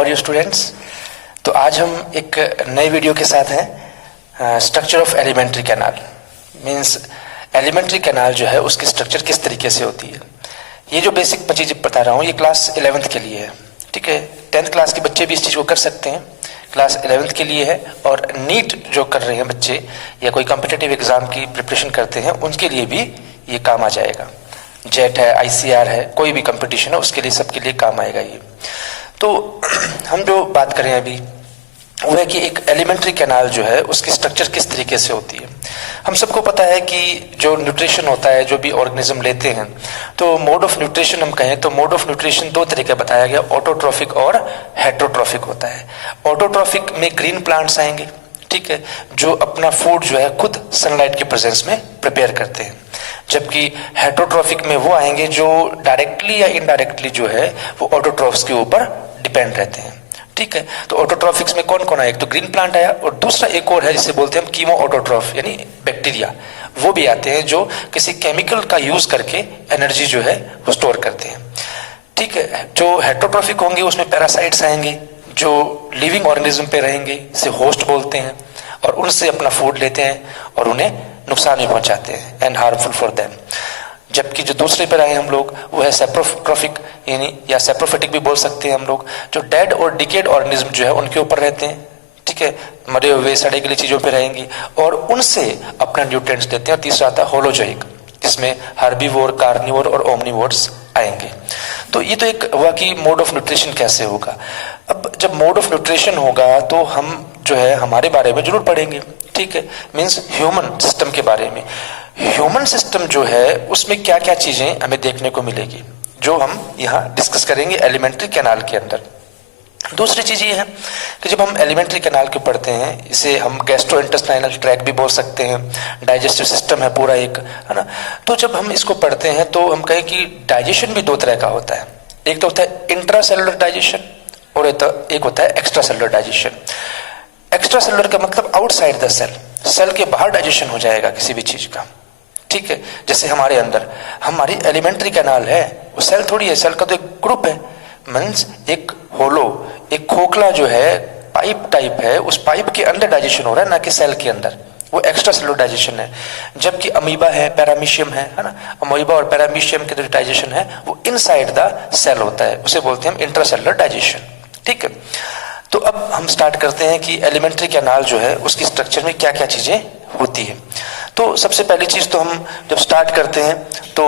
Are you students. तो आज हम एक नए वीडियो के साथ हैं। Structure of alimentary canal means alimentary canal जो है उसकी स्ट्रक्चर किस तरीके से होती है। ये जो बेसिक मैं चीज़ बता रहा हूँ ये क्लास 11th के लिए है, ठीक है। 10th क्लास के बच्चे भी इस चीज़ को कर सकते हैं, क्लास 11th के लिए है। और नीट जो कर रहे हैं बच्चे या कोई कॉम्पिटिटिव एग्जाम की प्रिपरेशन करते हैं उनके लिए भी ये काम आ जाएगा। जेट है, ICR है, कोई भी कंपटीशन है उसके लिए सबके लिए काम आएगा ये। तो हम जो बात करें अभी वो है कि एक एलिमेंट्री कैनाल जो है उसकी स्ट्रक्चर किस तरीके से होती है। हम सबको पता है कि जो न्यूट्रिशन होता है जो भी ऑर्गेनिज्म लेते हैं, तो मोड ऑफ न्यूट्रिशन हम कहें तो मोड ऑफ न्यूट्रिशन दो तरीके बताया गया, ऑटोट्रॉफिक और हेट्रोट्रॉफिक होता है। ऑटोट्रॉफिक में ग्रीन प्लांट्स आएंगे, ठीक है, जो अपना फूड जो है खुद सनलाइट के प्रेजेंस में प्रिपेयर करते हैं। जबकि हेट्रोट्रॉफिक में वो आएंगे जो डायरेक्टली या इनडायरेक्टली जो है वो ऑटोट्रॉफ्स के ऊपर डिपेंड रहते हैं, ठीक है। तो ऑटोट्रॉफिक्स में कौन कौन आया, एक तो ग्रीन प्लांट आया और दूसरा एक और है जिसे बोलते हैं हम कीमो ऑटोट्रॉफ यानी बैक्टीरिया, वो भी आते हैं जो किसी केमिकल का यूज करके एनर्जी जो है वो स्टोर करते हैं, ठीक है। जो हेट्रोट्रॉफिक होंगे उसमें पैरासाइट्स आएंगे जो लिविंग ऑर्गेनिज्म पे रहेंगे, इसे होस्ट बोलते हैं, और उनसे अपना फूड लेते हैं और उन्हें नुकसान भी पहुंचाते हैं एंड हार्मफुल फॉर देम। जबकि जो दूसरे पर आए हम लोग वो है सेप्रोट्रॉफिक यानी या सेप्रोफिटिक भी बोल सकते हैं हम लोग, जो डेड और डिकेड ऑर्गेनिज्म जो है उनके ऊपर रहते हैं, ठीक है, मरे हुए सड़े गली चीजों पे रहेंगी और उनसे अपना न्यूट्रिएंट्स देते हैं। और तीसरा आता है होलोजोइक जिसमें हर्बीवोर, कार्निवोर और ओमनिवोर्स आएंगे। तो ये तो एक हुआ कि मोड ऑफ न्यूट्रिशन कैसे होगा। अब जब मोड ऑफ न्यूट्रिशन होगा तो हम जो है हमारे बारे में जरूर पढ़ेंगे, ठीक है, मीन्स ह्यूमन सिस्टम के बारे में। ह्यूमन सिस्टम जो है उसमें क्या क्या चीजें हमें देखने को मिलेगी जो हम यहाँ डिस्कस करेंगे एलिमेंट्री कैनाल के अंदर। दूसरी चीज ये है कि जब हम एलिमेंट्री कैनाल के पढ़ते हैं इसे हम गैस्ट्रोइंटेस्टाइनल ट्रैक भी बोल सकते हैं, डाइजेस्टिव सिस्टम है पूरा एक, है ना। तो जब हम इसको पढ़ते हैं तो हम कहें कि डाइजेशन भी दो तरह का होता है, एक तो होता है इंट्रासेलुलर डाइजेशन और एक होता है extra cellular digestion. Extra cellular का मतलब आउटसाइड द सेल, सेल के बाहर डाइजेशन हो जाएगा किसी भी चीज का, ठीक है। जैसे हमारे अंदर हमारी एलिमेंट्री कैनाल है, वो सेल थोड़ी है, सेल का तो एक ग्रुप है, मीन्स एक होलो, एक खोखला जो है पाइप टाइप है, उस पाइप के अंदर डाइजेशन हो रहा है ना कि सेल के अंदर, वो एक्स्ट्रा सेलुलर डाइजेशन है। जबकि अमीबा है, पैरामीशियम है ना, अमीबा और पैरामीशियम के जो डाइजेशन है वो इनसाइड द सेल होता है, उसे बोलते हैं हम इंट्रासेलुलर डाइजेशन, ठीक है। तो अब हम स्टार्ट करते हैं कि एलिमेंट्री कैनाल जो है उसकी स्ट्रक्चर में क्या क्या चीजें होती है। तो सबसे पहली चीज तो हम जब स्टार्ट करते हैं तो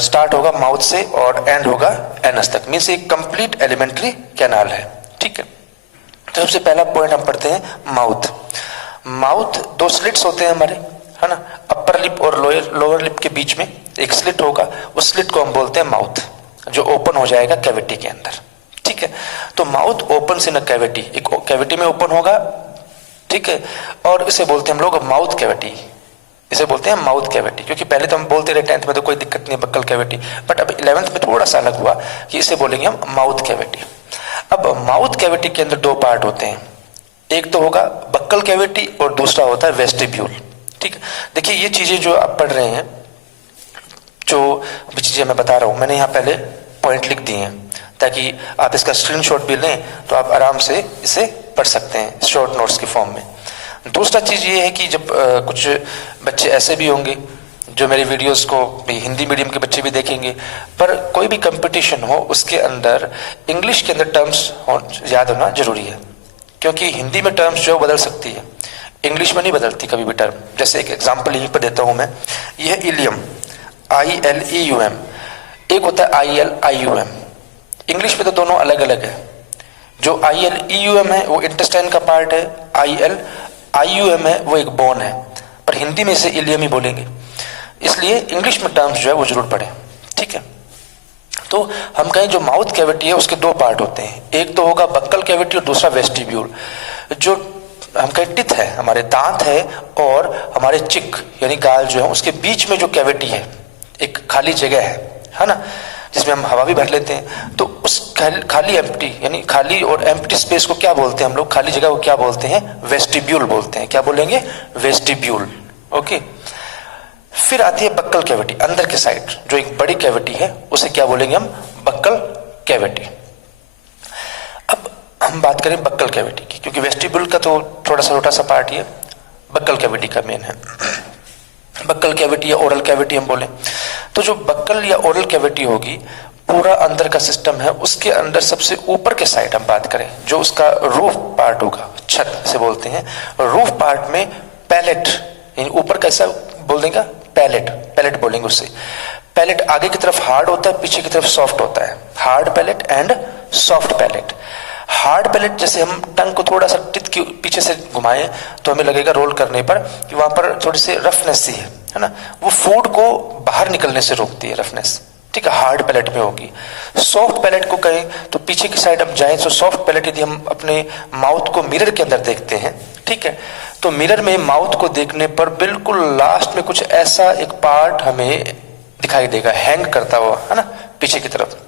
स्टार्ट होगा माउथ से और एंड होगा एनस तक, मीन्स एक कंप्लीट एलिमेंट्री कैनाल है, ठीक है। तो सबसे पहला पॉइंट हम पढ़ते हैं माउथ। माउथ दो स्लिट्स होते हैं हमारे, है ना, अपर लिप और लोअर लिप के बीच में एक स्लिट होगा, उस स्लिट को हम बोलते हैं माउथ, जो ओपन हो जाएगा कैविटी के अंदर, ठीक है। तो mouth open in a cavity, एक कैविटी में ओपन होगा, ठीक है, और इसे बोलते हैं हम लोग माउथ कैविटी, इसे बोलते हैं माउथ कैविटी। क्योंकि पहले तो हम बोलते रहे 10th में तो कोई दिक्कत नहीं है बक्कल कैविटी, बट अब 11th में थोड़ा सा अलग हुआ कि इसे बोलेंगे हम माउथ कैविटी। अब माउथ कैविटी के अंदर दो पार्ट होते हैं, एक तो होगा बक्कल कैविटी और दूसरा होता है वेस्टिब्यूल, ठीक है। देखिए ये चीजें जो आप पढ़ रहे हैं, जो चीजें मैं बता रहा हूं, मैंने यहाँ पहले पॉइंट लिख दिए हैं ताकि आप इसका स्क्रीनशॉट भी लें तो आप आराम से इसे पढ़ सकते हैं शॉर्ट नोट्स की फॉर्म में। दूसरा चीज ये है कि जब कुछ बच्चे ऐसे भी होंगे जो मेरी वीडियोस को हिंदी मीडियम के बच्चे भी देखेंगे, पर कोई भी कंपटीशन हो उसके अंदर इंग्लिश के अंदर टर्म्स याद होना जरूरी है, क्योंकि हिंदी में टर्म्स जो बदल सकती है, इंग्लिश में नहीं बदलती कभी भी टर्म। जैसे एक एग्जाम्पल यहीं पर देता हूं मैं, यह इलियम ILEUM, एक होता है ILIUM। इंग्लिश में तो दोनों अलग अलग है, जो ILEUM है वो इंटेस्टाइन का पार्ट है, ILIUM है वो एक बोन है, पर हिंदी में इसे इलियम ही बोलेंगे, इसलिए इंग्लिश में टर्म्स जो है वो जरूर पढ़े, ठीक है। तो हम कहें जो माउथ कैविटी है उसके दो पार्ट होते हैं, एक तो होगा बक्कल कैविटी और दूसरा वेस्टिब्यूल। जो हम कहें टिथ है, हमारे दांत है और हमारे चिक यानी गाल जो है उसके बीच में जो कैविटी है, एक खाली जगह है ना, जिसमें हम हवा भी भर लेते हैं, तो उस खाली एम्प्टी यानी खाली और एम्प्टी स्पेस को क्या बोलते हैं हम लोग, खाली जगह को क्या बोलते हैं, वेस्टिब्यूल बोलते हैं। क्या बोलेंगे, वेस्टिब्यूल, ओके। फिर आती है बक्कल कैविटी, अंदर के साइड जो एक बड़ी कैविटी है उसे क्या बोलेंगे हम, बक्कल कैविटी। अब हम बात करें बक्कल कैविटी की, क्योंकि वेस्टिब्यूल का तो थोड़ा सा छोटा सा पार्ट ये बक्कल कैविटी का मेन है। बक्कल कैविटी या ओरल कैविटी हम बोले तो जो बक्कल या ओरल कैविटी होगी, पूरा अंदर का सिस्टम है, उसके अंदर सबसे ऊपर के साइड हम बात करें, जो उसका रूफ पार्ट होगा, छत से बोलते हैं, रूफ पार्ट में पैलेट, यानी ऊपर कैसा बोल देगा, पैलेट, पैलेट बोलेंगे उससे। पैलेट आगे की तरफ हार्ड होता है, पीछे की तरफ सॉफ्ट होता है, hard palate and soft palate. Hard palate, जैसे हम टंग को थोड़ा सा टिथ के पीछे से घुमाएं तो हमें लगेगा रोल करने पर कि वहां पर थोड़ी सी रफनेस सी है ना, वो फूड को बाहर निकलने से रोकती है रफनेस, ठीक है, हार्ड पैलेट में होगी। सॉफ्ट पैलेट को कहें तो पीछे की साइड हम जाएं तो सॉफ्ट पैलेट, यदि हम अपने माउथ को मिरर के अंदर देखते हैं, ठीक है, तो मिरर में माउथ को देखने पर बिल्कुल लास्ट में कुछ ऐसा एक पार्ट हमें दिखाई देगा, हैंग करता हुआ, है ना, पीछे की तरफ।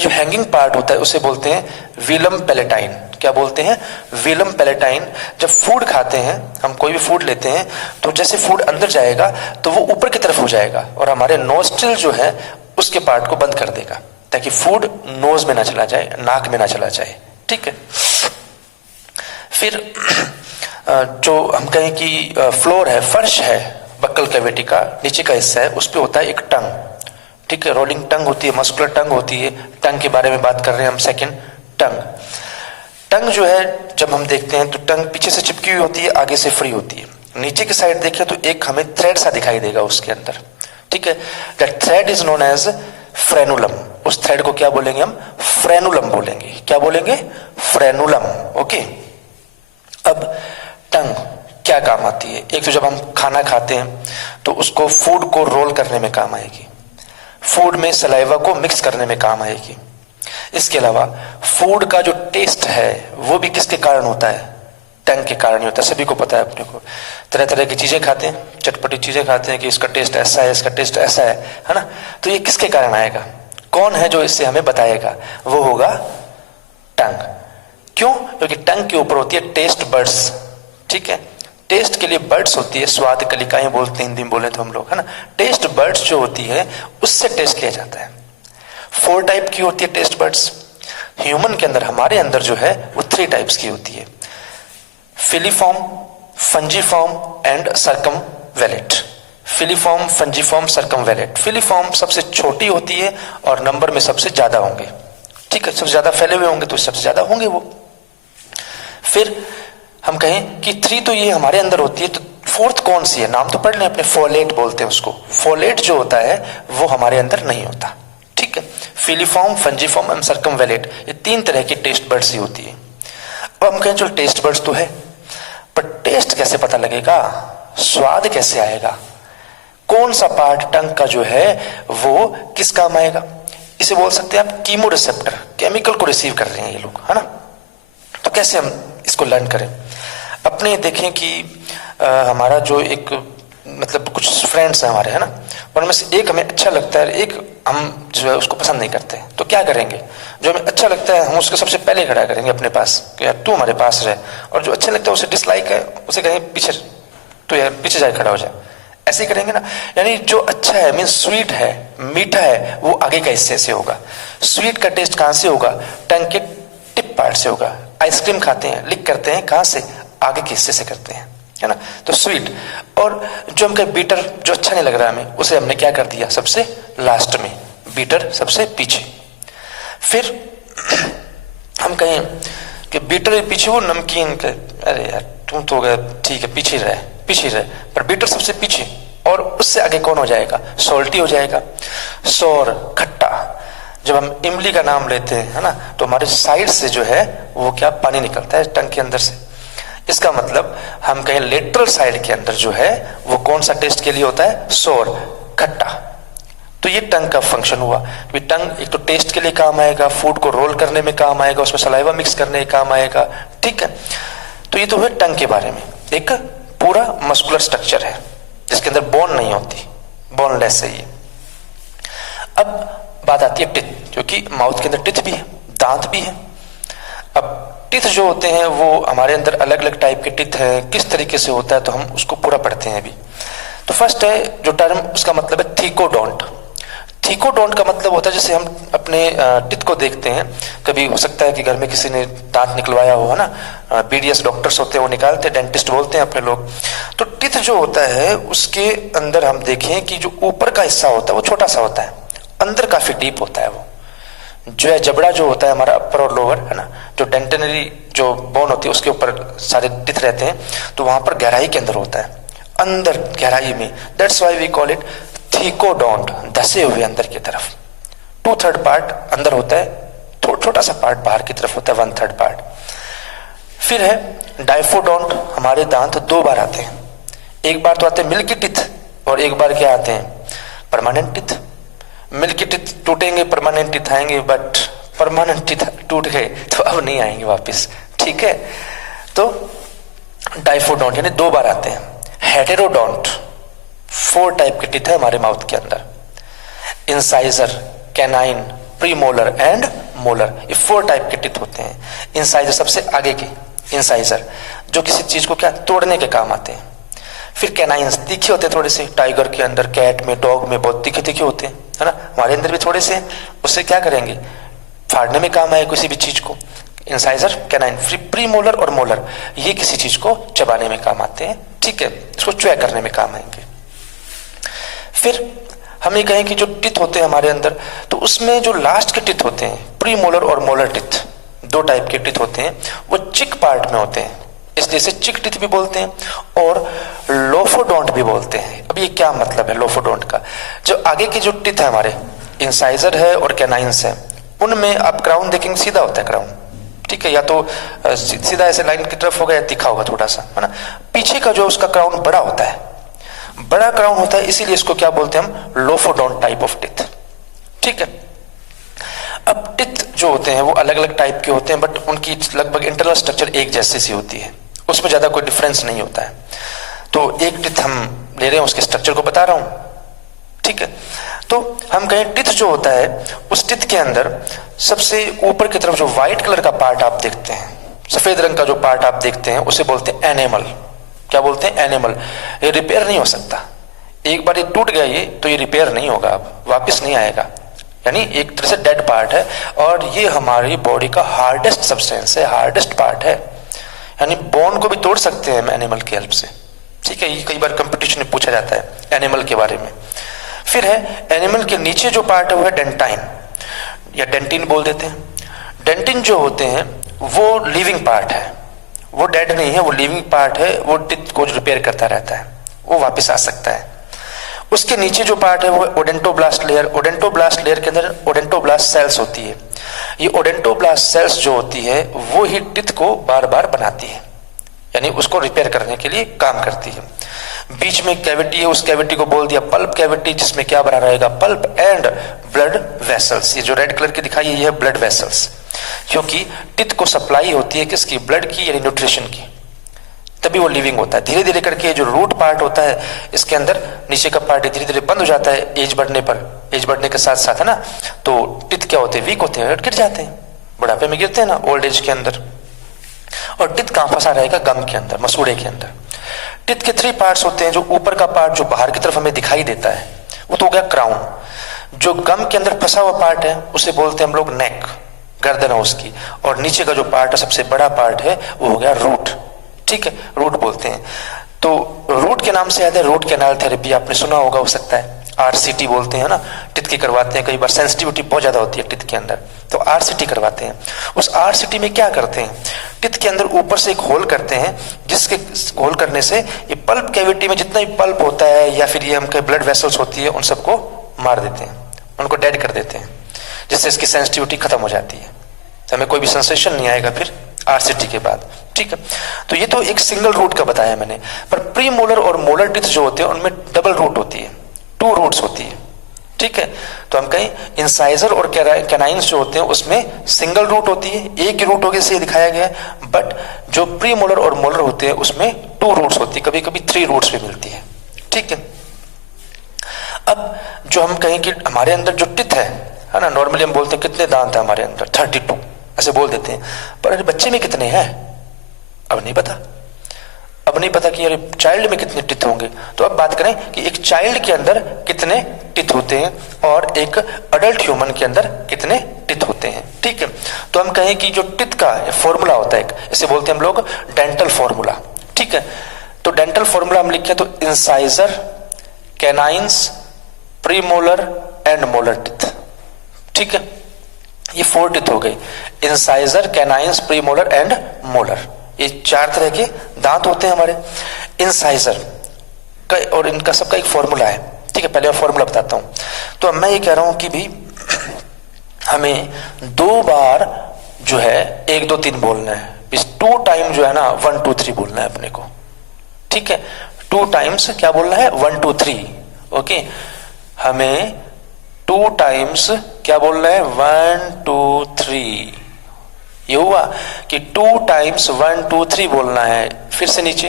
जो हैंगिंग पार्ट होता है उसे बोलते हैं विलम पैलेटाइन। क्या बोलते हैं? विलम पैलेटाइन। जब फूड खाते हैं, हम कोई भी फूड लेते हैं, तो जैसे फूड अंदर जाएगा तो वो ऊपर की तरफ हो जाएगा और हमारे नोस्ट्रिल जो है उसके पार्ट को बंद कर देगा, ताकि फूड नोज में ना चला जाए, नाक में ना चला जाए, ठीक है। फिर जो हम कहें कि फ्लोर है, फर्श है बक्कल कैविटी का, नीचे का हिस्सा है, उस पे होता है एक टंग, ठीक है, रोलिंग टंग होती है, मस्कुलर टंग होती है। टंग के बारे में बात कर रहे हैं हम, सेकंड टंग। टंग जो है जब हम देखते हैं तो टंग पीछे से चिपकी हुई होती है, आगे से फ्री होती है। नीचे की साइड देखें तो एक हमें थ्रेड सा दिखाई देगा उसके अंदर, ठीक है। That thread is known as frenulum. उस थ्रेड को क्या बोलेंगे हम? फ्रेनुलम बोलेंगे। क्या बोलेंगे? फ्रेनुलम। ओके। अब टंग क्या काम आती है? एक तो जब हम खाना खाते हैं तो उसको, फूड को रोल करने में काम आएगी, फूड में सलाइवा को मिक्स करने में काम आएगी। इसके अलावा फूड का जो टेस्ट है वो भी किसके कारण होता है? टंग के कारण ही होता है। सभी को पता है, अपने को तरह तरह की चीजें खाते हैं, चटपटी चीजें खाते हैं कि इसका टेस्ट ऐसा है, इसका टेस्ट ऐसा है ना, तो ये किसके कारण आएगा? कौन है जो इससे हमें बताएगा? वो होगा टंग। क्यों? क्योंकि टंग के ऊपर होती है टेस्ट बर्ड्स, ठीक है। टेस्ट के लिए बर्ड्स होती है, स्वाद कलिकाएं बोलते हैं हिंदी में बोले तो हम लोग, है ना। टेस्ट बर्ड्स जो होती है उससे टेस्ट किया जाता है। 4 टाइप की होती है टेस्ट बर्ड्स। ह्यूमन के अंदर, हमारे अंदर जो है वो 3 टाइप्स की होती है, फिलीफॉर्म, फंजीफॉर्म एंड सर्कमवेलेट। फिलीफॉर्म, फंजीफॉर्म, सर्कमवेलेट। फिलीफॉर्म सबसे छोटी होती है और नंबर में सबसे ज्यादा होंगे, ठीक है, सबसे ज्यादा फैले हुए होंगे तो सबसे ज्यादा होंगे वो। फिर हम कहें कि 3 तो ये हमारे अंदर होती है, तो 4th कौन सी है? नाम तो पढ़ लें अपने, फोलेट बोलते हैं उसको। फोलेट जो होता है वो हमारे अंदर नहीं होता, ठीक है। फिलीफॉर्म, फंजीफॉर्म एंड सर्कमवेलेट, ये 3 तरह की टेस्ट बर्ड्स ही होती है। अब हम कहें चलो टेस्ट बर्ड्स तो है, पर टेस्ट कैसे पता लगेगा? स्वाद कैसे आएगा? कौन सा पार्ट टंग का जो है वो किस काम आएगा? इसे बोल सकते हैं आप कीमो रिसेप्टर, केमिकल को रिसीव कर रहे हैं ये लोग, है ना। तो कैसे हम इसको लर्न करें? अपने देखें कि हमारा जो एक, मतलब कुछ फ्रेंड्स हैं हमारे, है ना, और उनमें से एक हमें अच्छा लगता है, एक हम जो है उसको पसंद नहीं करते, तो क्या करेंगे? जो हमें अच्छा लगता है हम उसको सबसे पहले खड़ा करेंगे अपने पास कि यार तू हमारे पास रहे, और जो अच्छा लगता है उसे डिसलाइक है उसे कहेंगे पीछे, तो यार पीछे जाए खड़ा हो जाए, ऐसे करेंगे ना। यानी जो अच्छा है, मीन स्वीट है, मीठा है, वो आगे का हिस्से से होगा। स्वीट का टेस्ट कहां से होगा? टंग के टिप पार्ट से होगा। आइसक्रीम खाते हैं, लिक करते हैं, कहां से? आगे के हिस्से से करते हैं, है ना। तो स्वीट, और जो हम कहें बीटर, जो अच्छा नहीं लग रहा हमें, उसे हमने क्या कर दिया? सबसे लास्ट में, बीटर सबसे पीछे। फिर हम कहें कि बीटर पीछे, वो नमकीन के, अरे यार तुम तो गए, ठीक है पीछे रहे, पीछे रहे, पर बीटर सबसे पीछे, और उससे आगे कौन हो जाएगा? सॉल्टी हो जाएगा, सोर, खट्टा। जब हम इमली का नाम लेते हैं, है ना, तो हमारे साइड से जो है वो क्या, पानी निकलता है टंग के अंदर से। इसका मतलब हम कहें लेटरल साइड के अंदर जो है वो कौन सा टेस्ट के लिए होता है? सोर, खट्टा। तो ये टंग का फंक्शन हुआ कि टंग एक तो टेस्ट के लिए काम आएगा, फूड को रोल करने में काम आएगा, उसमें सलाइवा मिक्स करने में काम आएगा, ठीक है। तो ये तो हुआ टंग के बारे में। एक पूरा मस्कुलर स्ट्रक्चर है जिसके अंदर बोन नहीं होती, बोनलेस है ये। अब बात आती है टिथ, जो कि माउथ के अंदर टिथ भी है, दांत भी है। अब टिथ जो होते हैं वो हमारे अंदर अलग अलग टाइप के टिथ हैं, किस तरीके से होता है तो हम उसको पूरा पढ़ते हैं अभी। तो फर्स्ट है जो टर्म, उसका मतलब है थीकोडोंट। थीकोडोंट का मतलब होता है जैसे हम अपने टिथ को देखते हैं, कभी हो सकता है कि घर में किसी ने दांत निकलवाया हो, है ना, BDS डॉक्टर्स होते हैं वो निकालते हैं, डेंटिस्ट बोलते हैं अपने लोग। तो टिथ जो होता है उसके अंदर हम देखें कि जो ऊपर का हिस्सा होता है वो छोटा सा होता है, अंदर काफी डीप होता है। वो जो है जबड़ा जो होता है हमारा अपर और लोअर, है ना, जो डेंटिनरी जो बोन होती है उसके ऊपर सारे टिथ रहते हैं, तो वहां पर गहराई के अंदर होता है, अंदर गहराई में। That's why we call it thecodont, धसे हुए अंदर की तरफ। 2/3 पार्ट अंदर होता है, छोटा सा पार्ट बाहर की तरफ होता है, 1/3 पार्ट। फिर है डाइफोडोंट। हमारे दांत 2 बार आते हैं, एक बार तो आते हैं मिल्की टिथ और एक बार क्या आते हैं, परमानेंट टिथ। मिल्की टिथ टूटेंगे, परमानेंट टिथ आएंगे, बट परमानेंट टिथ टूट गए तो अब नहीं आएंगे वापस, ठीक है। तो डाइफोडोंट यानी 2 बार आते हैं। हेटेरोडोंट, 4 टाइप के टिथ है हमारे माउथ के अंदर, incisor, canine, premolar and molar, ये 4 टाइप के टिथ होते हैं। इंसाइजर सबसे आगे के, इंसाइजर जो किसी चीज को क्या तोड़ने के काम आते हैं। फिर कैनाइंस तीखे होते हैं थोड़े से, टाइगर के अंदर, कैट में, डॉग में बहुत तीखे तीखे होते हैं, है ना, हमारे अंदर भी थोड़े से, उससे क्या करेंगे, फाड़ने में काम आए किसी भी चीज को। Incisor, canine. फिर प्रीमोलर और मोलर, ये किसी चीज को चबाने में काम आते हैं, ठीक है, इसको च्वे करने में काम आएंगे। फिर हम ये कहें कि जो टिथ होते हैं हमारे अंदर, तो उसमें जो लास्ट के टिथ होते हैं, प्रीमोलर और मोलर टिथ, 2 टाइप के टिथ होते हैं, वो चिक पार्ट में होते हैं, इसलिए से चिक टिथ भी बोलते हैं और लोफोडोंट भी बोलते हैं। अब ये क्या मतलब है लोफोडोंट का? जो आगे के जो टिथ है हमारे, इंसाइजर है और कैनाइंस है, उनमें आप क्राउन देखेंगे सीधा होता है क्राउन, ठीक है, या तो सीधा ऐसे लाइन की तरफ होगा या तीखा होगा थोड़ा सा, है ना। पीछे का जो उसका क्राउन बड़ा होता है, बड़ा क्राउन होता है, इसीलिए इसको क्या बोलते हैं हम, लोफोडोंट टाइप ऑफ टिथ, ठीक है। अब टिथ जो होते हैं वो अलग अलग टाइप के होते हैं, बट उनकी लगभग इंटरनल स्ट्रक्चर एक जैसी सी होती है, उसमें ज्यादा कोई डिफरेंस नहीं होता है। तो एक टिथ हम ले रहे हैं, उसके स्ट्रक्चर को बता रहा हूं, ठीक है। तो हम कहें टिथ जो होता है, उस टिथ के अंदर सबसे ऊपर की तरफ जो व्हाइट कलर का पार्ट आप देखते हैं, सफेद रंग का जो पार्ट आप देखते हैं, उसे बोलते हैं एनेमल। क्या बोलते हैं, एनेमल। ये रिपेयर नहीं हो सकता, एक बार ये टूट गया ये, तो ये रिपेयर नहीं होगा, अब वापिस नहीं आएगा, यानी एक तरह से डेड पार्ट है। और ये हमारी बॉडी का हार्डेस्ट सब्सटेंस है, हार्डेस्ट पार्ट है, यानी बोन को भी तोड़ सकते हैं हम एनिमल की हेल्प से, ठीक है। ये कई बार कंपटीशन में पूछा जाता है एनिमल के बारे में। फिर है एनिमल के नीचे जो पार्ट है वो है डेंटाइन या डेंटिन बोल देते हैं। डेंटिन जो होते हैं वो लिविंग पार्ट है, वो डेड नहीं है, वो लिविंग पार्ट है, वो टिथ को रिपेयर करता रहता है, वो वापस आ सकता है। उसके नीचे जो पार्ट है वो ओडेंटोब्लास्ट लेयर। ओडेंटोब्लास्ट लेयर के अंदर ओडेंटोब्लास्ट सेल्स होती है। ये ओडेंटोब्लास्ट सेल्स जो होती है वो ही टिथ को बार बार बनाती है, यानी उसको रिपेयर करने के लिए काम करती है। बीच में कैविटी है, उस कैविटी को बोल दिया पल्प कैविटी, जिसमें क्या भरा रहेगा, पल्प एंड ब्लड वेसल्स। ये जो रेड कलर की दिखाई है ये है ब्लड वेसल्स, क्योंकि टिथ को सप्लाई होती है किसकी, ब्लड की, यानी न्यूट्रिशन की, तभी वो लिविंग होता है। धीरे धीरे करके जो रूट पार्ट होता है इसके अंदर, नीचे का पार्ट धीरे धीरे बंद हो जाता है एज बढ़ने पर, एज बढ़ने के साथ साथ, है ना। तो टिथ क्या होते हैं, वीक होते हैं, गिर जाते हैं, बुढ़ापे में गिरते हैं ना, ओल्ड एज के अंदर। और टिथ कहां फंसा रहेगा, गम के अंदर, मसूड़े के अंदर। टिथ के 3 पार्ट्स होते हैं। जो ऊपर का पार्ट जो बाहर की तरफ हमें दिखाई देता है वो तो हो गया क्राउन। जो गम के अंदर फंसा हुआ पार्ट है उसे बोलते हैं हम लोग नेक, गर्दन है उसकी। और नीचे का जो पार्ट है, सबसे बड़ा पार्ट है, वो हो गया रूट, ठीक है, रूट बोलते हैं। तो रूट के नाम से याद है रूट कैनाल थेरेपी, आपने सुना होगा, हो सकता है RCT बोलते हैं ना, टिथ की करवाते हैं। कई बार सेंसिटिविटी बहुत ज्यादा होती है टिथ के अंदर, तो RCT करवाते हैं। उस RCT में क्या करते हैं, टिथ के अंदर ऊपर से एक होल करते हैं, जिसके होल करने से ये पल्प कैविटी में जितना भी पल्प होता है या फिर ये हमके ब्लड वेसल्स होती है, उन सबको मार देते हैं, उनको डेड कर देते हैं, जिससे इसकी सेंसिटिविटी खत्म हो जाती है, तो हमें कोई भी सेंसेशन नहीं आएगा फिर RCT के बाद, ठीक है। तो ये तो एक सिंगल रूट का बताया मैंने। पर प्री मोलर और मोलर टिथ जो होते हैं उनमें डबल रूट होती है, 2 रूट्स होती है, ठीक है। तो हम कहें इंसाइजर और कैनाइंस जो होते हैं उसमें सिंगल रूट होती है, एक ही रूट होगी, से दिखाया गया है। बट जो प्री मोलर और मोलर होते हैं उसमें 2 रूट्स होती है, कभी कभी 3 रूट्स भी मिलती है, ठीक है। अब जो हम कहें कि हमारे अंदर जो टिथ है ना, नॉर्मली हम बोलते हैं कितने दांत है हमारे अंदर, 32 ऐसे बोल देते हैं, पर बच्चे में कितने हैं अब नहीं पता। अब नहीं पता कि यार चाइल्ड में कितने टिथ होंगे। तो अब बात करें कि एक चाइल्ड के अंदर कितने टिथ होते हैं और एक अडल्ट ह्यूमन के अंदर कितने टिथ होते हैं। ठीक है, तो हम कहें कि जो टिथ का फॉर्मूला होता है, इसे बोलते हैं हम लोग डेंटल फॉर्मूला। ठीक है, तो डेंटल फॉर्मूला हम लिखें तो incisor, canines, premolar and molar teeth. ठीक है, ये 4 टिथ हो गए, incisor, canines, premolar and molar. ये 4 तरह के दांत होते हैं हमारे। इंसाइजर का और इनका सबका एक फॉर्मूला है। ठीक है, पहले मैं फॉर्मूला बताता हूं। तो मैं ये कह रहा हूं कि भी हमें 2 बार जो है 1 2 3 बोलना है, 2 टाइम जो है ना 1 2 3 बोलना है अपने को। ठीक है, 2 टाइम्स क्या बोलना है 1 2 3। ओके, हमें 2 टाइम्स क्या बोलना है 1 2 3। ये हुआ कि 2 टाइम्स 1 2 3 बोलना है। फिर से नीचे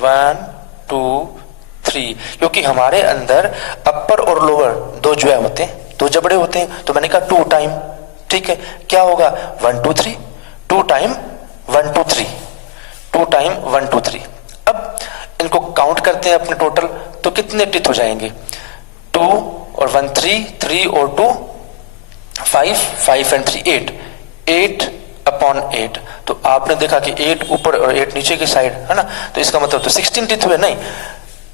1 2 3, क्योंकि हमारे अंदर अपर और लोअर 2 जो होते हैं, 2 जबड़े होते हैं, तो मैंने कहा 2 टाइम। ठीक है, क्या होगा 1 2 3, 2 टाइम 1 2 3, 2 टाइम 1 2 3। अब इनको काउंट करते हैं अपने टोटल, तो कितने टिथ हो जाएंगे 2 और 1 3, 3 और 2 5, 5 एंड 3 8, 8 अपॉन 8। तो आपने देखा कि 8 ऊपर और 8 नीचे की साइड है ना, तो इसका मतलब तो 16 टिथ हुए। नहीं,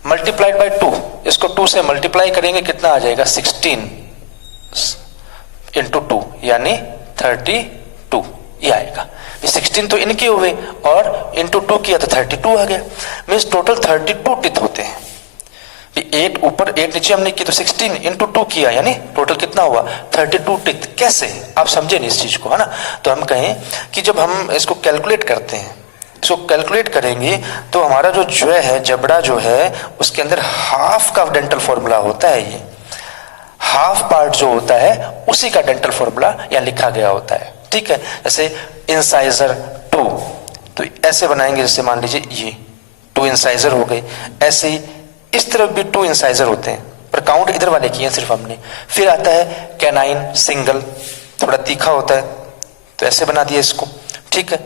मल्टीप्लाइड बाय 2, इसको 2 से मल्टीप्लाई करेंगे, कितना आ जाएगा 16 इंटू 2 यानी 32 ये आएगा। 16 तो इनके हुए और इंटू 2 किया तो 32 आ गया। मीन्स टोटल 32 टिथ होते हैं। 8 ऊपर 8 नीचे हमने किया तो 16 इंटू 2 किया यानी टोटल कितना हुआ 32 टिथ। कैसे, आप समझे नहीं इस चीज को, है ना। तो हम कहें कि जब हम इसको कैलकुलेट करते हैं, इसको कैलकुलेट करेंगे तो हमारा जो है जबड़ा जो है उसके अंदर हाफ का डेंटल फॉर्मूला होता है। ये हाफ पार्ट जो होता है उसी का डेंटल फॉर्मूला यहाँ लिखा गया होता है। ठीक है, जैसे इंसाइजर 2, तो ऐसे बनाएंगे, जैसे मान लीजिए ये 2 इंसाइजर हो गए। ऐसे ही इस तरफ भी 2 इंसाइजर होते हैं, पर काउंट इधर वाले किए सिर्फ हमने। फिर आता है कैनाइन सिंगल, थोड़ा तीखा होता है, तो ऐसे बना दिया इसको। ठीक है,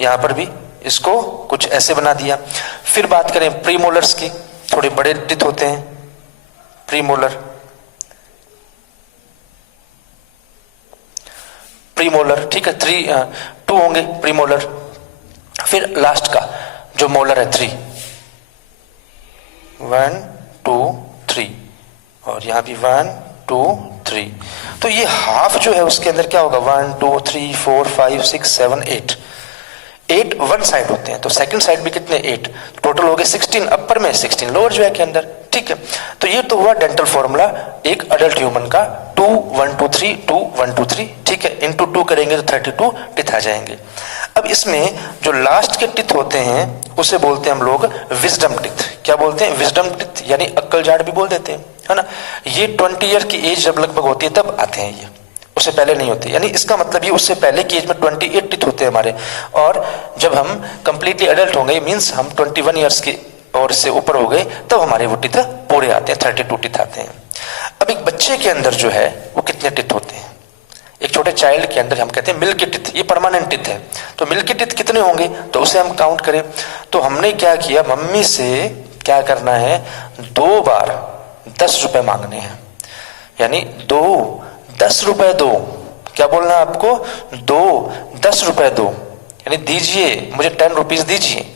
यहां पर भी इसको कुछ ऐसे बना दिया। फिर बात करें प्रीमोलर्स की, थोड़े बड़े टिथ होते हैं प्रीमोलर, प्रीमोलर। ठीक है, 2 होंगे प्रीमोलर। फिर लास्ट का जो मोलर है 3, 1 2 3, और यहां भी 1 2 3। तो ये हाफ जो है उसके अंदर क्या होगा 1 2 3 4 5 6 7 8 8 वन साइड होते हैं, तो सेकंड साइड भी कितने 8, टोटल हो गए 16 अपर में 16 लोअर जो है के अंदर। ठीक है, तो ये तो हुआ डेंटल फॉर्मूला एक अडल्ट ह्यूमन का 2 1 2 3 2 1 2 3। ठीक है, इंटू 2 करेंगे तो 32 टिथ आ जाएंगे। अब इसमें जो लास्ट के टिथ होते हैं उसे बोलते हैं हम लोग विजडम टिथ। क्या बोलते हैं विजडम टिथ, यानी अक्ल जाड़ भी बोल देते हैं, है ना। ये 20 ईयर की एज जब लगभग होती है तब आते हैं, ये उससे पहले नहीं होते। यानी इसका मतलब ये उससे पहले की एज में 28 टिथ होते हैं हमारे, और जब हम कंप्लीटली एडल्ट होंगे मींस हम 21 ईयर्स की और इससे ऊपर हो गए तब हमारे वो टिथ पूरे आते हैं, 32 टिथ आते हैं। अब एक बच्चे के अंदर जो है वो कितने टिथ होते हैं, एक छोटे चाइल्ड के अंदर हम कहते हैं मिल्की टिथ, ये परमानेंट टिथ है। तो मिल्की टिथ कितने होंगे तो उसे हम काउंट करें, तो हमने क्या किया, मम्मी से क्या करना है 2 बार 10 रुपए मांगने हैं, यानी 2 10 रुपए दो। क्या बोलना है आपको 2 10 रुपए दो, यानी दीजिए मुझे 10 रुपीज दीजिए।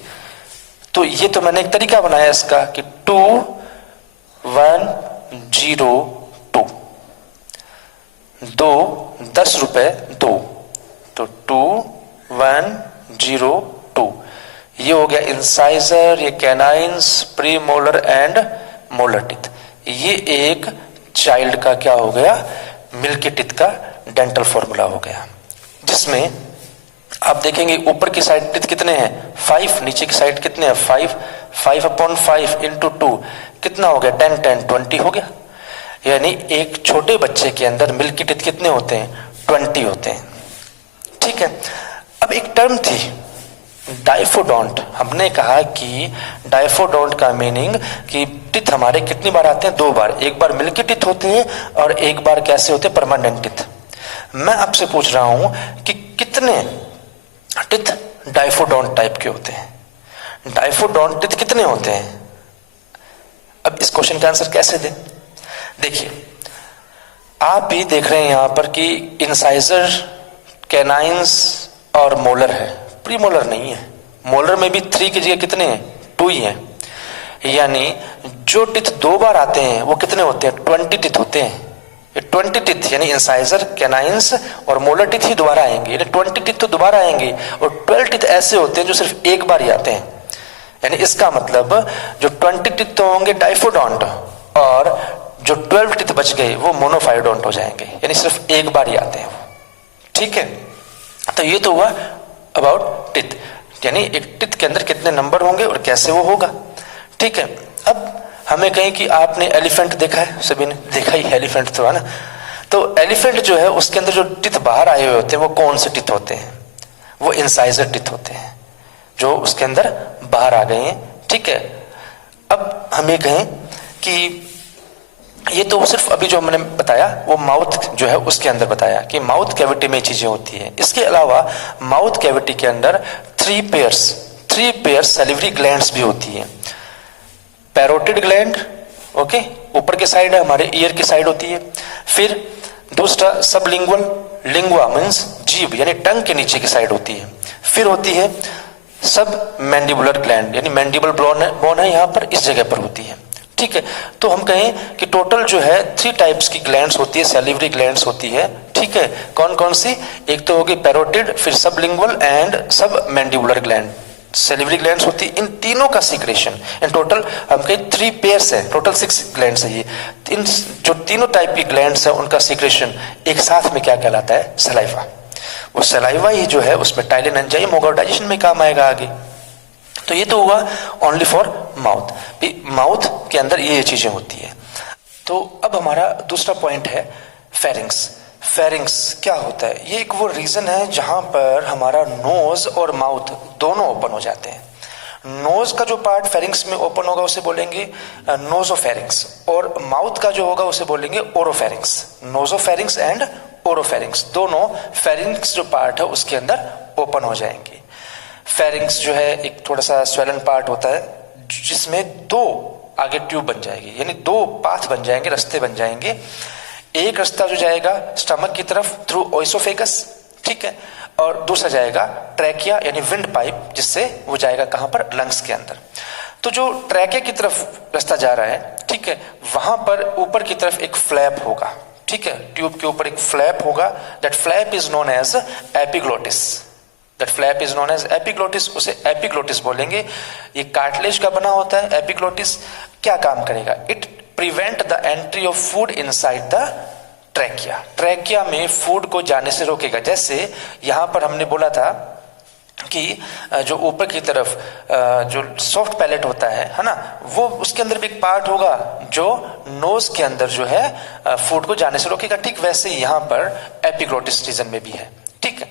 तो ये तो मैंने एक तरीका बनाया इसका कि 2 1 0 2, 2 10 रुपए दो, तो 2 1 0 2। ये हो गया इंसाइजर, ये canines, pre molar and molar teeth. ये एक चाइल्ड का क्या हो गया मिल्की टिथ का डेंटल फॉर्मूला हो गया, जिसमें आप देखेंगे ऊपर की साइड टिथ कितने हैं 5, नीचे की साइड कितने हैं 5, 5/5 इंटू 2 कितना हो गया 10 10 20 हो गया। यानी एक छोटे बच्चे के अंदर मिल्की टिथ कितने होते हैं 20 होते हैं। ठीक है, अब एक टर्म थी डाइफोडोंट। हमने कहा कि डाइफोडोंट का मीनिंग कि टिथ हमारे कितनी बार आते हैं 2 बार, एक बार मिल्की टिथ होते हैं और एक बार कैसे होते हैं परमानेंट टिथ। मैं आपसे पूछ रहा हूं कि कितने टिथ डाइफोडोंट टाइप के होते हैं। डाइफोडोंटिथ कितने होते हैं? अब इस क्वेश्चन का आंसर कैसे दें? देखिए, आप भी देख रहे हैं यहां पर कि इंसाइजर, कैनाइंस और मोलर है, प्रीमोलर नहीं है। मोलर में भी 3 की जगह कितने हैं? 2 ही हैं। यानी जो टिथ 2 बार आते हैं वो कितने होते हैं? 20 टिथ होते हैं। 20 टिथ यानी इंसाइजर, कैनाइंस और मोलर टिथ ही दोबारा आएंगे, यानी 20 टिथ तो दोबारा आएंगे, और 12 टिथ ऐसे होते हैं जो सिर्फ एक बार ही आते हैं। यानी इसका मतलब जो 20 टिथ तो होंगे डाइफोडोंट, और जो 12 टिथ बच गए वो मोनोफाइडोंट हो जाएंगे, यानी सिर्फ एक बार ही आते हैं वो। ठीक है, तो ये तो हुआ अबाउट टिथ, यानी एक टिथ के अंदर कितने नंबर होंगे और कैसे वो होगा। ठीक है, अब हमें कहें कि आपने एलिफेंट देखा है, सभी ने देखा ही एलिफेंट तो है ना। तो एलिफेंट जो है उसके अंदर जो टिथ बाहर आए हुए होते हैं वो कौन से टिथ होते हैं? वो इंसाइजर टिथ होते हैं जो उसके अंदर बाहर आ गए हैं। ठीक है, अब हम ये कहें कि ये तो सिर्फ अभी जो हमने बताया वो माउथ जो है उसके अंदर बताया कि माउथ कैविटी में चीजें होती है। इसके अलावा माउथ कैविटी के अंदर 3 पेयर्स सैलिवरी ग्लैंड्स भी होती है। पैरोटिड ग्लैंड, ओके, ऊपर के साइड है, हमारे ईयर की साइड होती है। फिर दूसरा सबलिंगुअल, लिंगुआ मीन्स जीभ यानी टंग के नीचे की साइड होती है। फिर होती है सब मैंडिबुलर ग्लैंड, यानी मैंडिबल बोन है यहाँ पर, इस जगह पर होती है। ठीक है, तो हम कहें कि टोटल जो है 3 टाइप्स की ग्लैंड्स होती है, सैलिवरी ग्लैंड्स होती है। ठीक है, कौन कौन सी? एक तो होगी पैरोटिड, फिर सबलिंगुअल एंड सब मैंडिबुलर ग्लैंड, सैलिवरी ग्लैंड्स होती है। इन तीनों का सीक्रेशन इन टोटल हम कहें 3 पेयर्स है, टोटल 6 ग्लैंड्स है ये। इन जो तीनों टाइप की ग्लैंड्स है उनका सीक्रेशन एक साथ में क्या कहलाता है? सलाइवा। वो सलाइवा ही जो है उसमें टाइलिन एंजाइम होगा और डाइजेशन में काम आएगा आगे। तो ये तो हुआ ओनली फॉर माउथ, माउथ के अंदर ये चीजें होती है। तो अब हमारा दूसरा पॉइंट है फेरिंग्स। फेरिंग्स क्या होता है? ये एक वो रीजन है जहां पर हमारा नोज और माउथ दोनों ओपन हो जाते हैं। नोज का जो पार्ट फेरिंग्स में ओपन होगा उसे बोलेंगे नोजोफेरिंग्स, और माउथ का जो होगा उसे बोलेंगे ओरोफेरिंग्स। नोजोफेरिंग्स एंड ओरोफेरिंग्स, दोनों फेरिंग्स जो पार्ट है उसके अंदर ओपन हो जाएंगे। फेरिंग्स जो है एक थोड़ा सा स्वेलन पार्ट होता है जिसमें 2 आगे ट्यूब बन जाएगी, यानी 2 पाथ बन जाएंगे, रास्ते बन जाएंगे। एक रास्ता जो जाएगा स्टमक की तरफ थ्रू ओइसोफेगस, ठीक है, और दूसरा जाएगा ट्रैकिया यानी विंड पाइप, जिससे वो जाएगा कहां पर? लंग्स के अंदर। तो जो ट्रैकिया की तरफ रास्ता जा रहा है, ठीक है, वहां पर ऊपर की तरफ एक फ्लैप होगा, ठीक है, ट्यूब के ऊपर एक फ्लैप होगा। That flap is known as epiglottis. That flap is known as epiglottis, उसे एपिग्लोटिस बोलेंगे। ये कार्टिलेज का बना होता है। एपिग्लोटिस क्या काम करेगा? It prevent the entry of food inside the trachea. Trachea में फूड को जाने से रोकेगा। जैसे यहां पर हमने बोला था कि जो ऊपर की तरफ जो सॉफ्ट पैलेट होता है ना, वो उसके अंदर भी एक पार्ट होगा जो नोज के अंदर जो है फूड को जाने से रोकेगा। ठीक वैसे ही यहां पर एपिग्लोटिस रीजन में भी है। ठीक है,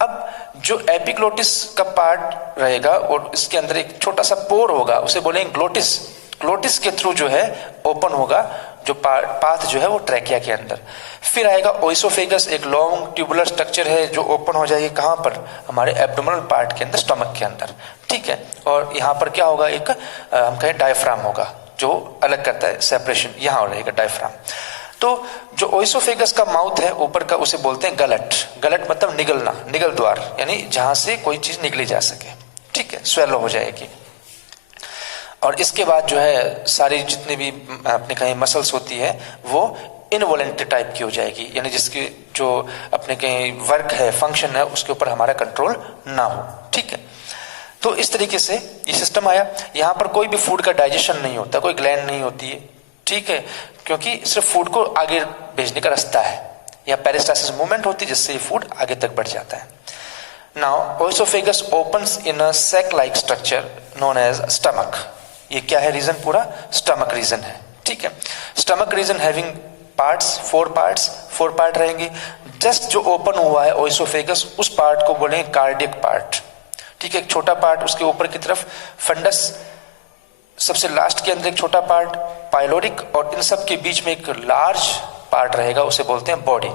अब जो एपिग्लोटिस का पार्ट रहेगा और इसके अंदर एक छोटा सा पोर होगा, उसे बोलेंगे ग्लोटिस। ग्लोटिस के थ्रू जो है ओपन होगा जो पाथ जो है वो ट्रैकिया के अंदर। फिर आएगा ओइसोफेगस, एक लॉन्ग ट्यूबुलर स्ट्रक्चर है जो ओपन हो जाएगी कहां पर? हमारे एब्डोमिनल पार्ट के अंदर, स्टमक के अंदर। ठीक है, और यहाँ पर क्या होगा? एक हम कहें डायफ्राम होगा जो अलग करता है सेपरेशन, यहाँ रहेगा डायफ्राम। तो जो ओइसोफेगस का माउथ है ऊपर का, उसे बोलते हैं गलट। गलट मतलब निगलना, निगल द्वार, यानी जहां से कोई चीज निकली जा सके। ठीक है, स्वेलो हो जाएगी। और इसके बाद जो है सारी जितनी भी आपने कहीं मसल्स होती है वो इनवॉलेंटरी टाइप की हो जाएगी, यानी जिसकी जो अपने कहीं वर्क है, फंक्शन है, उसके ऊपर हमारा कंट्रोल ना हो। ठीक है, तो इस तरीके से ये सिस्टम आया। यहाँ पर कोई भी फूड का डाइजेशन नहीं होता, कोई ग्लैंड नहीं होती है। ठीक है, क्योंकि सिर्फ फूड को आगे भेजने का रास्ता है, या पेरिस्टासिस मूवमेंट होती है जिससे ये फूड आगे तक बढ़ जाता है। Now oesophagus opens in a sac like structure known as stomach. ये क्या है रीजन? पूरा स्टमक रीजन है। ठीक है, stomach region having parts, 4 part रहेंगे। जस्ट जो ओपन हुआ है ओइसोफेगस, उस पार्ट को बोलेंगे कार्डियक पार्ट। ठीक है, एक छोटा पार्ट उसके ऊपर की तरफ फंडस, सबसे लास्ट के अंदर एक छोटा पार्ट पाइलोरिक, और इन सब के बीच में एक लार्ज पार्ट रहेगा, उसे बोलते हैं बॉडी।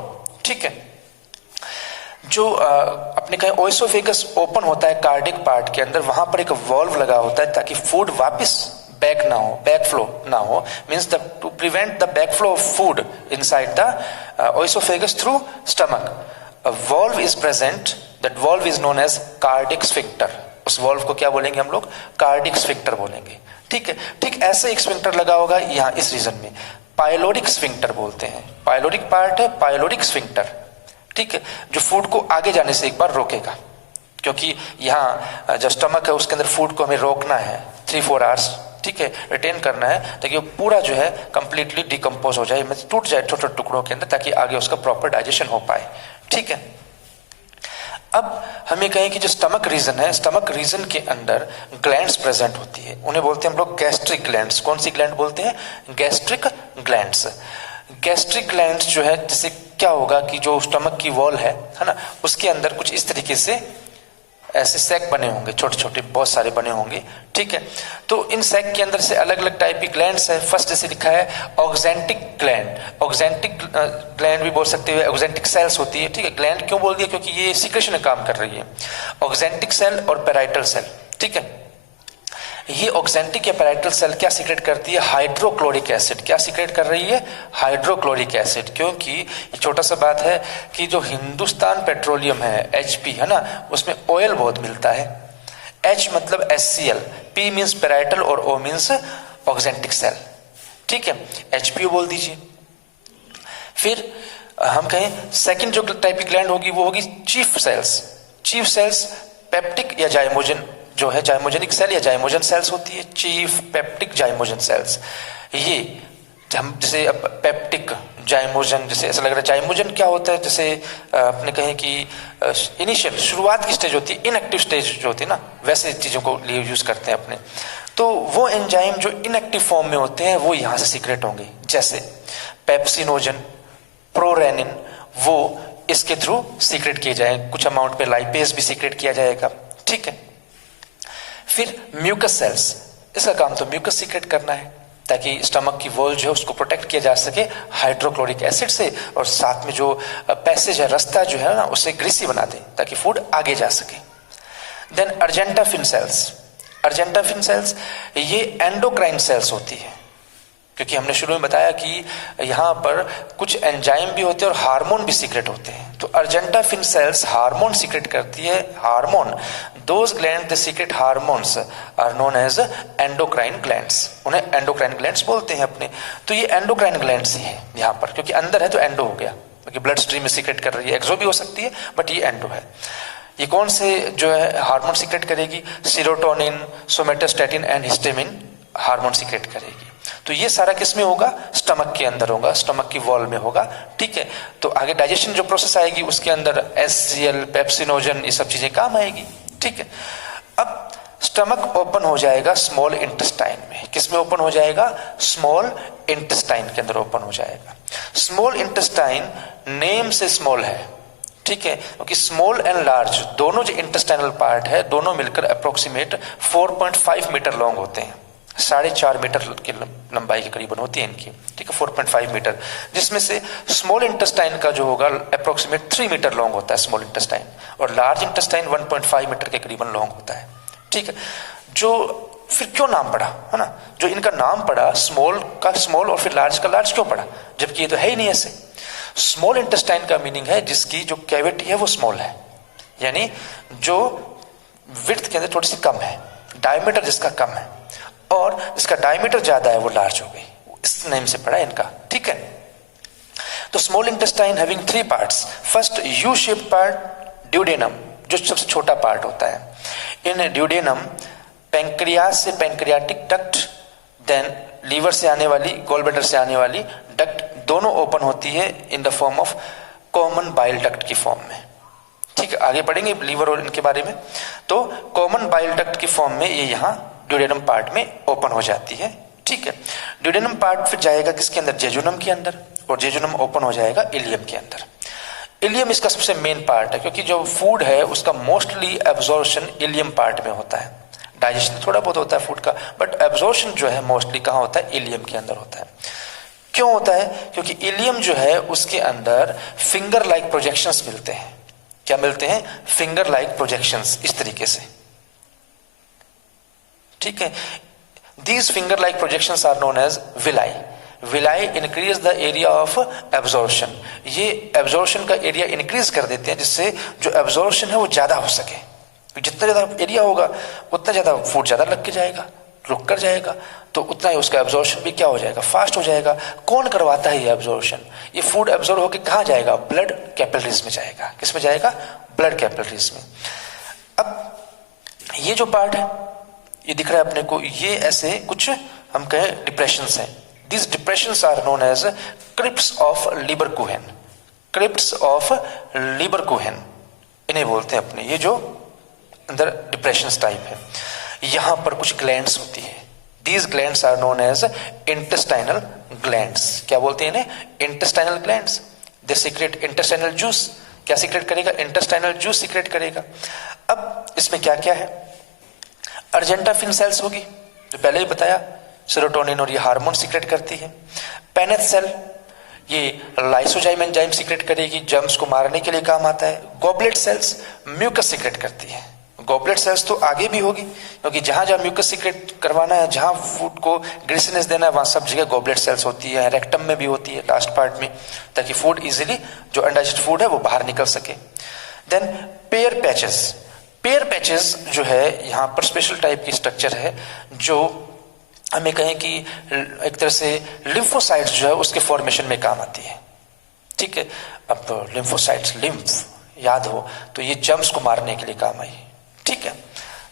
ठीक है, जो अपने कहीं ओएसोफेगस ओपन होता है कार्डिक पार्ट के अंदर, वहां पर एक वॉल्व लगा होता है ताकि फूड वापस बैक ना हो, बैक फ्लो ना हो, means to prevent the back flow of food inside the oesophagus through stomach. A valve is present. That valve is known as cardiac sphincter. उस वॉल्व को क्या बोलेंगे हम लोग? कार्डिक स्फिंक्टर बोलेंगे. ठीक है, ठीक ऐसे एक स्फिंक्टर लगा होगा यहाँ इस रीजन में, पाइलोरिक स्फिंक्टर बोलते हैं. पाइलोरिक पार्ट है, पाइलोरिक स्फिंक्टर. ठीक है, जो फूड को आगे जाने से एक बार रोकेगा, क्योंकि यहाँ जो स्टमक है उसके अंदर फूड को हमें रोकना है 3-4 आवर्स. ठीक है, रिटेन करना है ताकि वो पूरा जो है कंप्लीटली डिकम्पोज हो जाए, मतलब टूट जाए छोटे छोटे टुकड़ों के अंदर, ताकि आगे उसका प्रॉपर डाइजेशन हो पाए. ठीक है, अब हमें कहें कि जो स्टमक रीजन है, स्टमक रीजन के अंदर ग्लैंड्स प्रेजेंट होती है. उन्हें बोलते हैं हम लोग गैस्ट्रिक ग्लैंड्स. कौन सी ग्लैंड बोलते हैं? Gastric glands. गैस्ट्रिक ग्लैंड्स जो है, जैसे क्या होगा कि जो स्टमक की वॉल है ना, उसके अंदर कुछ इस तरीके से ऐसे सैक बने होंगे, छोटे छोटे बहुत सारे बने होंगे. ठीक है, तो इन सैक के अंदर से अलग अलग टाइप की ग्लैंड्स है. फर्स्ट जैसे लिखा है ऑक्जेंटिक ग्लैंड. ऑक्जेंटिक ग्लैंड भी बोल सकते हैं, ऑक्जेंटिक सेल्स होती है. ठीक है, ग्लैंड क्यों बोल दिया? क्योंकि ये सिक्रेशन में काम कर रही है. ऑक्जेंटिक सेल और पैराइटल सेल. ठीक है, ये ऑक्जेंटिक या पैराइटल सेल क्या सीक्रेट करती है? Hydrochloric acid. क्या सीक्रेट कर रही है? Hydrochloric acid. क्योंकि ये छोटा सा बात है कि जो हिंदुस्तान पेट्रोलियम है, HP है ना, उसमें ऑयल बहुत मिलता है. H मतलब HCl, P मीन्स पैराइटल और O मीन्स ऑक्जेंटिक सेल. ठीक है, HPO बोल दीजिए. फिर हम कहें सेकंड जो टाइप की ग्लैंड होगी वो होगी chief cells. Chief cells peptic या जाइमोजन जो है, जाइमोजेनिक सेल या जाइमोजन सेल्स होती है. Chief peptic zymogen cells. ये हम जैसे अब पेप्टिक जाइमोजन, जैसे ऐसा लग रहा है जाइमोजन क्या होता है, जैसे अपने कहें कि इनिशियल शुरुआत की स्टेज होती है, इनएक्टिव स्टेज जो होती है ना, वैसे चीजों को लिए यूज करते हैं अपने. तो वो एंजाइम जो इनएक्टिव फॉर्म में होते हैं वो यहाँ से सीक्रेट होंगे, जैसे पेप्सिनोजन, प्रोरेनिन, वो इसके थ्रू सीक्रेट किए जाएंगे. कुछ अमाउंट पे लाइपेज भी सीक्रेट किया जाएगा. ठीक है, फिर म्यूकस सेल्स. इसका काम तो म्यूकस सीक्रेट करना है ताकि स्टमक की वॉल जो है उसको प्रोटेक्ट किया जा सके हाइड्रोक्लोरिक एसिड से, और साथ में जो पैसेज है, रास्ता जो है ना, उसे ग्रीसी बना दे ताकि फूड आगे जा सके. Then argentaffin cells. Argentaffin cells ये एंडोक्राइन सेल्स होती है, क्योंकि हमने शुरू में बताया कि यहाँ पर कुछ एंजाइम भी होते हैं और हार्मोन भी सीक्रेट होते हैं. तो अर्जेंटाफिन सेल्स हार्मोन सीक्रेट करती है. Hormone, those gland the secrete hormones are known as endocrine glands. उन्हें एंडोक्राइन ग्लैंड्स बोलते हैं अपने. तो ये एंडोक्राइन ग्लैंड्स ही है यहाँ पर, क्योंकि अंदर है तो एंडो हो गया, क्योंकि ब्लड स्ट्रीम में सीक्रेट कर रही है. एक्सो भी हो सकती है बट ये एंडो है. ये कौन से जो है हार्मोन सीक्रेट करेगी? Serotonin, somatostatin and histamine hormone secrete करेगी. तो ये सारा किस में होगा? स्टमक के अंदर होगा, स्टमक की वॉल में होगा. ठीक है, तो आगे डाइजेशन जो प्रोसेस आएगी उसके अंदर HCl, पेप्सिनोजन, ये सब चीजें काम आएगी. ठीक है, अब स्टमक ओपन हो जाएगा स्मॉल इंटेस्टाइन में. किस में ओपन हो जाएगा? स्मॉल इंटेस्टाइन के अंदर ओपन हो जाएगा. स्मॉल इंटेस्टाइन नेम से स्मॉल है. ठीक है, क्योंकि स्मॉल एंड लार्ज दोनों जो इंटेस्टाइनल पार्ट है, दोनों मिलकर अप्रोक्सीमेट 4.5 मीटर लॉन्ग होते हैं. 4.5 मीटर की लंबाई के करीबन होती है इनकी. ठीक है, 4.5 मीटर, जिसमें से स्मॉल इंटेस्टाइन का जो होगा अप्रोक्सीमेट 3 मीटर लॉन्ग होता है स्मॉल इंटेस्टाइन, और लार्ज इंटेस्टाइन 1.5 मीटर के करीबन लॉन्ग होता है. ठीक है, जो फिर क्यों नाम पड़ा है ना, जो इनका नाम पड़ा स्मॉल का स्मॉल और फिर लार्ज का लार्ज क्यों पड़ा, जबकि ये तो है ही नहीं ऐसे. स्मॉल इंटेस्टाइन का मीनिंग है जिसकी जो कैविटी है वो स्मॉल है, यानी जो विड्थ के अंदर थोड़ी सी कम है, डायमीटर जिसका कम है, और जिसका डायमीटर ज्यादा है वो लार्ज हो गई. इस नेम से पड़ा इनका. ठीक है, तो small intestine having 3 parts. First U shaped part duodenum, जो सबसे छोटा पार्ट होता है. इन ड्यूडेनम पैंक्रियास से पैंक्रियाटिक डक्ट, देन लीवर से आने वाली, गॉलब्लैडर से आने वाली डक्ट दोनों ओपन होती है in the form of common bile duct की फॉर्म में. ठीक है, आगे पढ़ेंगे लीवर और इनके बारे में. तो कॉमन बाइल डक्ट की फॉर्म में ये यहाँ ड्यूडेनम पार्ट में ओपन हो जाती है. ठीक है, ड्यूडेनम पार्ट फिर जाएगा किसके अंदर? जेजुनम के अंदर, और जेजुनम ओपन हो जाएगा इलियम के अंदर. इलियम इसका सबसे मेन पार्ट है, क्योंकि जो फूड है उसका मोस्टली एब्जॉर्प्शन इलियम पार्ट में होता है. डाइजेशन थोड़ा बहुत होता है फूड का, बट एब्जॉर्प्शन जो है मोस्टली कहाँ होता है? इलियम के अंदर होता है. क्यों होता है? क्योंकि इलियम जो है उसके अंदर फिंगर लाइक प्रोजेक्शंस मिलते हैं. क्या मिलते हैं? फिंगर लाइक प्रोजेक्शंस, इस तरीके से, ठीक है। These finger like projections are known as villi. Villi increase the area of absorption. ये एब्जॉर्प्शन का एरिया इंक्रीज कर देते हैं, जिससे जो एब्जॉर्प्शन है वो ज्यादा हो सके। जितना ज्यादा एरिया होगा उतना ज्यादा फूड ज्यादा लग के जाएगा, रुक कर जाएगा, तो उतना ही उसका एब्जॉर्प्शन भी क्या हो जाएगा? फास्ट हो जाएगा। कौन करवाता है ये एब्जॉर्प्शन? ये फूड एब्जॉर्ब होकर कहाँ जाएगा? ब्लड कैपिलरीज में जाएगा। किस में जाएगा? ब्लड कैपिलरीज में। अब ये जो पार्ट है, ये दिख रहा है अपने को, ये ऐसे कुछ हम कहें डिप्रेशंस हैं। These depressions are known as crypts of Lieberkuchen. Crypts of Lieberkuchen इन्हें बोलते हैं अपने, ये जो अंदर डिप्रेशंस टाइप है। यहां पर कुछ ग्लैंड्स होती है। These glands are known as intestinal glands. क्या बोलते हैं इन्हें? intestinal glands. They secrete intestinal juice. क्या सीक्रेट करेगा? intestinal juice सीक्रेट करेगा। अब इसमें क्या क्या है? अर्जेंटाफिन सेल्स होगी, जो पहले ही बताया, सेरोटोनिन और ये हार्मोन सीक्रेट करती है। पेनेथ सेल, ये लाइसोजाइम एंजाइम सीक्रेट करेगी, जर्म्स को मारने के लिए काम आता है। गॉबलेट सेल्स म्यूकस सीक्रेट करती है। गॉबलेट सेल्स तो आगे भी होगी, क्योंकि जहां जहां म्यूकस सीक्रेट करवाना है, जहां फूड को ग्रीसीनेस देना है, वहां सब जगह गॉबलेट सेल्स होती है। रेक्टम में भी होती है, लास्ट पार्ट में, ताकि फूड इजिली, जो अनडाइजेस्टेड फूड है वो बाहर निकल सके। Then Peyer patches. Peyer patches जो है, यहाँ पर स्पेशल टाइप की स्ट्रक्चर है, जो हमें कहें कि एक तरह से लिम्फोसाइट्स जो है उसके फॉर्मेशन में काम आती है, ठीक है। अब लिम्फोसाइट्स, लिम्फ याद हो तो ये जर्म्स को मारने के लिए काम आई, ठीक है।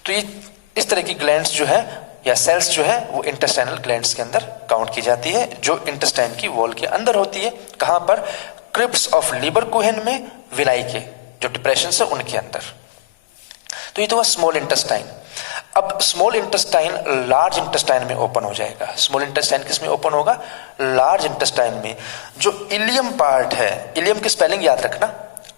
तो ये इस तरह की ग्लैंड्स जो है या सेल्स जो है वो इंटेस्टाइनल ग्लैंड्स के अंदर काउंट की जाती है, जो इंटेस्टाइन की वॉल के अंदर होती है। कहां पर? क्रिप्ट्स ऑफ लीबरकुहेन में, विलाई के जो डिप्रेशन है उनके अंदर। तो ये तो हुआ स्मॉल इंटेस्टाइन। अब स्मॉल इंटेस्टाइन लार्ज इंटेस्टाइन में ओपन हो जाएगा। स्मॉल इंटेस्टाइन किस में ओपन होगा? लार्ज इंटेस्टाइन में। जो इलियम पार्ट है, इलियम की स्पेलिंग याद रखना,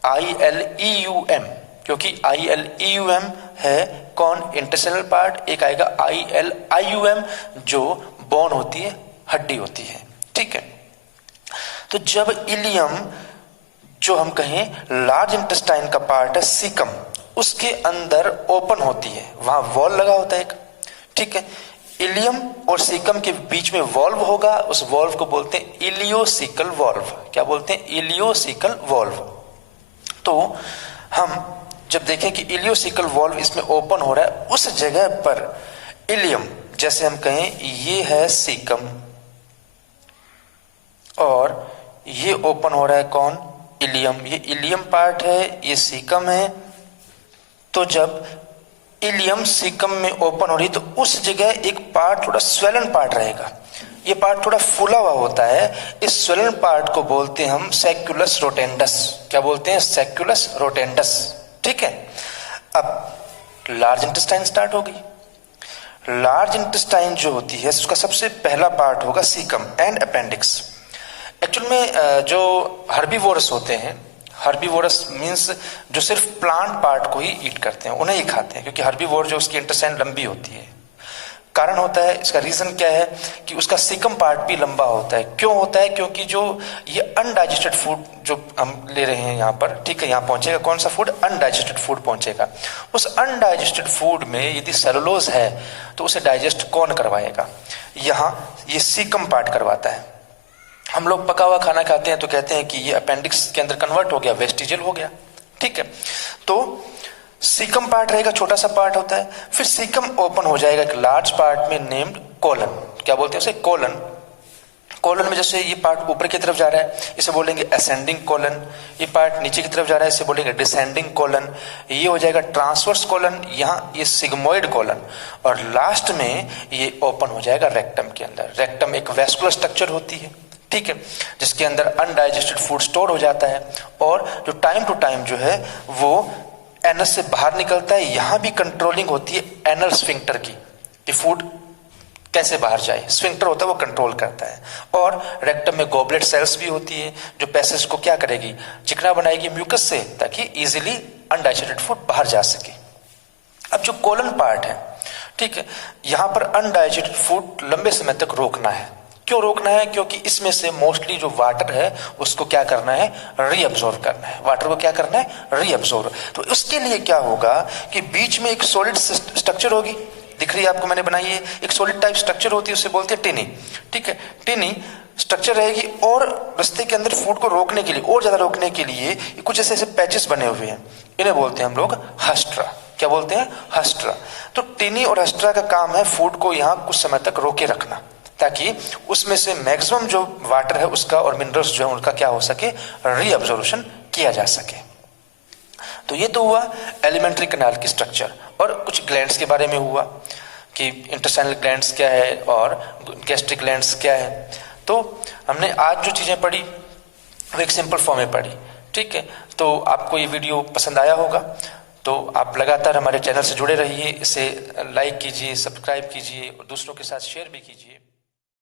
ILEUM, क्योंकि ILEUM है कौन? Intestinal part. एक आएगा ILIUM, जो बोन होती है, हड्डी होती है, ठीक है। तो जब इलियम, जो हम कहें लार्ज इंटेस्टाइन का पार्ट है, सीकम, उसके अंदर ओपन होती है, वहां वॉल लगा होता है एक, ठीक है। इलियम और सीकम के बीच में वॉल्व होगा, उस वॉल्व को बोलते हैं इलियोसिकल वॉल्व। क्या बोलते हैं? Ileocaecal valve. तो हम जब देखें कि इलियोसिकल वॉल्व इसमें ओपन हो रहा है, उस जगह पर इलियम, जैसे हम कहें ये है सीकम और ये ओपन हो रहा है कौन? इलियम। ये इलियम पार्ट है, ये सीकम है। तो जब इलियम सीकम में ओपन हो रही तो उस जगह एक पार्ट, थोड़ा स्वेलन पार्ट रहेगा। ये पार्ट थोड़ा फूला हुआ होता है। इस स्वेलन पार्ट को बोलते हैं हम सैक्युलस रोटेंडस। क्या बोलते हैं? सैक्युलस रोटेंडस, ठीक है। अब लार्ज इंटेस्टाइन स्टार्ट हो गई। लार्ज इंटेस्टाइन जो होती है उसका सबसे पहला पार्ट होगा सीकम एंड अपेंडिक्स। एक्चुअल में जो हर्बीवोरस होते हैं, हर्बीवोरस मीन्स जो सिर्फ प्लांट पार्ट को ही ईट करते हैं, उन्हें ही खाते हैं, क्योंकि हर्बीवोर जो उसकी इंटेस्टाइन लंबी होती है। कारण होता है, इसका रीजन क्या है कि उसका सीकम पार्ट भी लंबा होता है। क्यों होता है? क्योंकि जो ये अनडाइजेस्टेड फूड जो हम ले रहे हैं यहाँ पर, ठीक है, यहाँ पहुंचेगा कौन सा फूड? अनडाइजेस्टेड फूड पहुंचेगा। उस अनडाइजेस्टेड फूड में यदि सेलुलोज है तो उसे डाइजेस्ट कौन करवाएगा? यहाँ ये सीकम पार्ट करवाता है। हम लोग पका हुआ खाना खाते हैं तो कहते हैं कि ये अपेंडिक्स के अंदर कन्वर्ट हो गया, वेस्टिजल हो गया, ठीक है। तो सीकम पार्ट रहेगा, छोटा सा पार्ट होता है। फिर सीकम ओपन हो जाएगा एक लार्ज पार्ट में नेम्ड कोलन। क्या बोलते हैं उसे? कोलन। कोलन में जैसे ये पार्ट ऊपर की तरफ जा रहा है, इसे बोलेंगे असेंडिंग कोलन। ये पार्ट नीचे की तरफ जा रहा है, इसे बोलेंगे डिसेंडिंग कोलन। ये हो जाएगा ट्रांसवर्स कोलन, यहाँ ये सिग्मोइड कोलन। और लास्ट में ये ओपन हो जाएगा रेक्टम के अंदर। रेक्टम एक वेस्कुलर स्ट्रक्चर होती है, ठीक है, जिसके अंदर अनडाइजेस्टेड फूड स्टोर हो जाता है और जो टाइम टू टाइम जो है वो एनस से बाहर निकलता है। यहां भी कंट्रोलिंग होती है एनल स्फिंक्टर की, कि फूड कैसे बाहर जाए। स्फिंक्टर होता है वो कंट्रोल करता है। और रेक्टम में गॉबलेट सेल्स भी होती है जो पैसेज को क्या करेगी? चिकना बनाएगी म्यूकस से, ताकि इजीली अनडाइजेस्टेड फूड बाहर जा सके। अब जो कोलन पार्ट है, ठीक है, यहां पर अनडाइजेस्टेड फूड लंबे समय तक रोकना है। क्यों रोकना है? क्योंकि इसमें से मोस्टली जो वाटर है उसको क्या करना है? रीअब्सॉर्ब करना है। वाटर को क्या करना है? रीअब्सॉर्ब। तो उसके लिए क्या होगा कि बीच में एक सॉलिड स्ट्रक्चर होगी, दिख रही है आपको, मैंने बनाई है, एक सॉलिड टाइप स्ट्रक्चर होती है, उसे बोलते हैं टिनी। ठीक है, टिनी स्ट्रक्चर रहेगी और रास्ते के अंदर फूड को रोकने के लिए, और ज्यादा रोकने के लिए कुछ ऐसे ऐसे पैचेस बने हुए हैं, इन्हें बोलते हैं हम लोग हस्ट्रा। क्या बोलते हैं? हस्ट्रा। तो टिनी और हस्ट्रा का काम है फूड को यहाँ कुछ समय तक रोके रखना, ताकि उसमें से मैक्सिमम जो वाटर है उसका और मिनरल्स जो है उनका क्या हो सके? रीअब्जॉर्प्शन किया जा सके। तो ये तो हुआ एलिमेंट्री कैनाल की स्ट्रक्चर। और कुछ ग्लैंड्स के बारे में हुआ कि इंटेस्टाइनल ग्लैंड्स क्या है और गैस्ट्रिक ग्लैंड्स क्या है। तो हमने आज जो चीजें पढ़ी वो एक सिंपल फॉर्म में पढ़ी। ठीक है, तो आपको ये वीडियो पसंद आया होगा, तो आप लगातार हमारे चैनल से जुड़े रहिए, इसे लाइक कीजिए, सब्सक्राइब कीजिए और दूसरों के साथ शेयर भी कीजिए।